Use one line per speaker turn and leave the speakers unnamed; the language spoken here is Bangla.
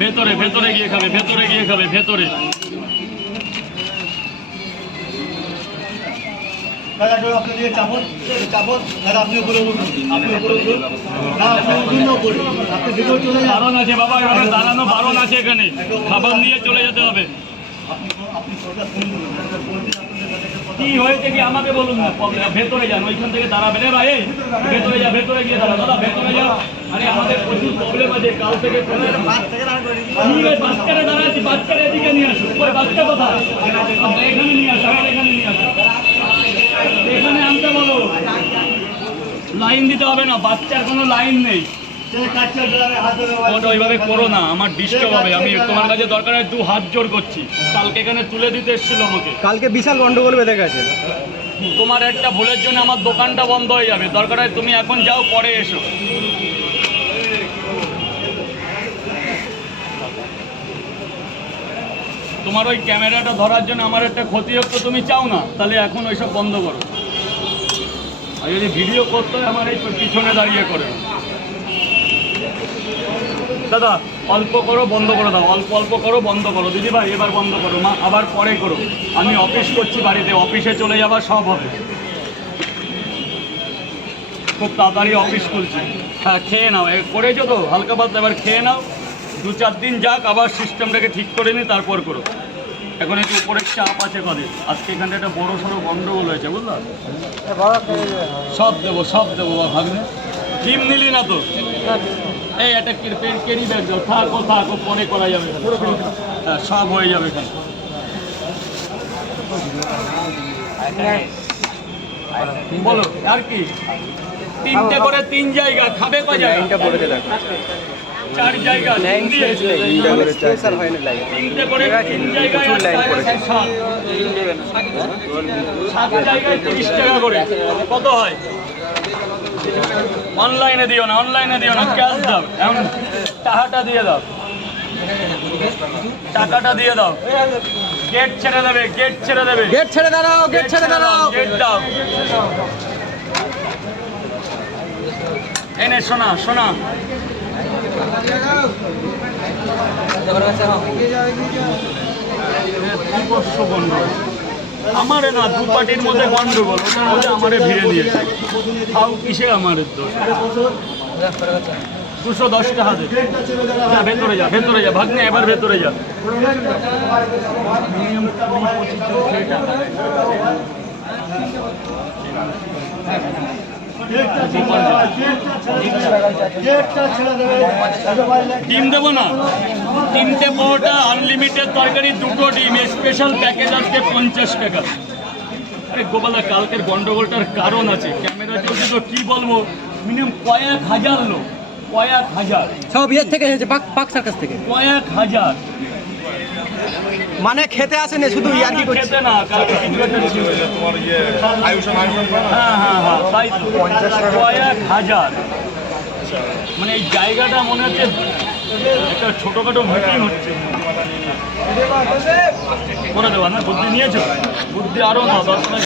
ভেতরে ভেতরে গিয়ে খাবে, ভেতরে গিয়ে খাবে, ভেতরে। বারণ আছে বাবা দাঁড়ানো বারণ আছে এখানে। খাবার নিয়ে চলে যেতে হবে।
কথা
কি হয়েছে কি? আমাকে বলুন না ভেতরে যান ওইখান থেকে দাঁড়াবেন। ভাই ভেতরে যা ভেতরে গিয়ে দাঁড়া দাদা ভেতরে যা আরে আমাদের প্রচুর প্রবলেম আছে কাল থেকে বাচ্চারা দাঁড়াচ্ছি বাচ্চারা এদিকে নিয়ে আসো ওই বাচ্চা আপনারা এখানে নিয়ে আসো আমার এখানে নিয়ে আসো এখানে আনতে বলো। লাইন দিতে হবে না বাচ্চার কোনো লাইন নেই।
ছেলে কাটছে ড্রামে হাত ধরে
ওটা ওইভাবে করো না আমার ডিস্টার্ব হবে। আমি তোমার কাছে দরকার হয় দু হাত জোর করছি। কালকে এখানে তুলে দিতে এসেছিল আমাকে।
কালকে বিশাল গন্ডগোল বেঁধে গেছে।
তোমার একটা ভুলের জন্য আমার দোকানটা বন্ধ হয়ে যাবে। দরকার হয় তুমি এখন যাও পরে এসো। তোমার ওই ক্যামেরাটা ধরার জন্য আমার একটা ক্ষতি হোক তো তুমি চাও না। তাহলে এখন ওইসব বন্ধ করো। আর যদি ভিডিও করতে হয় আমার এই পিছনে দাঁড়িয়ে করে। দাদা, অল্প করো, বন্ধ করে দাও। অল্প অল্প করো, বন্ধ করো। দিদি ভাই, এবার বন্ধ করো, মা, আবার পরে করো। আমি অফিস করছি বাড়িতে, অফিসে চলে যাবার সব হবে। খুব তাড়াতাড়ি অফিস খুলছি। হ্যাঁ খেয়ে নাও। করেছ তো, হালকা পাতলা, এবার খেয়ে নাও। দু চার দিন যাক, আবার সিস্টেমটাকে ঠিক করে নি, তারপর করো। এখন একটু উপরের চাপ আছে কদিন। আজকে এখানটা একটা বড়ো সড়ো গন্ডগোল হয়েছে, বুঝলা? সব দেবো সব দেবো ভাগ্নে। ডিম নিলি না তো? এই একটা কেরি ব্যাগ দাও থাকো থাকো পরে করা যাবে হ্যাঁ সব হয়ে যাবে এখানে। বলো আর কি? তিনটে করে তিন জায়গা খাবে ক জায়গা? চার জায়গা তিনটে করে তিন জায়গায় সাত জায়গায় তিরিশ টাকা করে। কত হয়? অনলাইনে দিও না অনলাইনে দিও না ক্যাশ দাও। এখন টাকাটা দিয়ে দাও। টাকাটা দিয়ে দাও। গেট ছেড়ে দেবে গেট ছেড়ে দেবে।
গেট ছেড়ে দাঁড়াও গেট ছেড়ে দাঁড়াও
গেট দাও। এনে শোনা শোনা গন্ডগোল আমারে না, দু পার্টির মধ্যে গন্ডগোল, ওটা আমারে ভিড়ে নিয়েছে তাও কিসে আমার দোষ? দুশো দশ টাকা যা, ভেতরে যা ভেতরে যা, ভাগ্নে, এবার ভেতরে যা। ডিম দেবো না। তিনটে পরোটা আনলিমিটেড তরকারি দুটো ডিম। স্পেশাল প্যাকেজ আজকে পঞ্চাশ টাকা। আরে গোপালা কালকের গন্ডগোলটার কারণ আছে। ক্যামেরা চলছে তো কি বলব? মিনিমাম কয়েক হাজার লোক কয়েক হাজার।
সব ইয়ের থেকে এসেছে পাক পাক সার্কাস থেকে।
কয়েক হাজার।
মানে খেতে আসেনি শুধু ইয়ার্কি করছে?
খেতে না কালকে তোমার ইয়ে আয়ুষ হ্যাঁ হ্যাঁ হ্যাঁ তাই তো। কয়েক হাজার। মানে এই জায়গাটা মনে হচ্ছে একটা ছোটোখাটো মিটিং হচ্ছে। করে দেওয়া না? বুদ্ধি নিয়েছো? বুদ্ধি আরও না দশ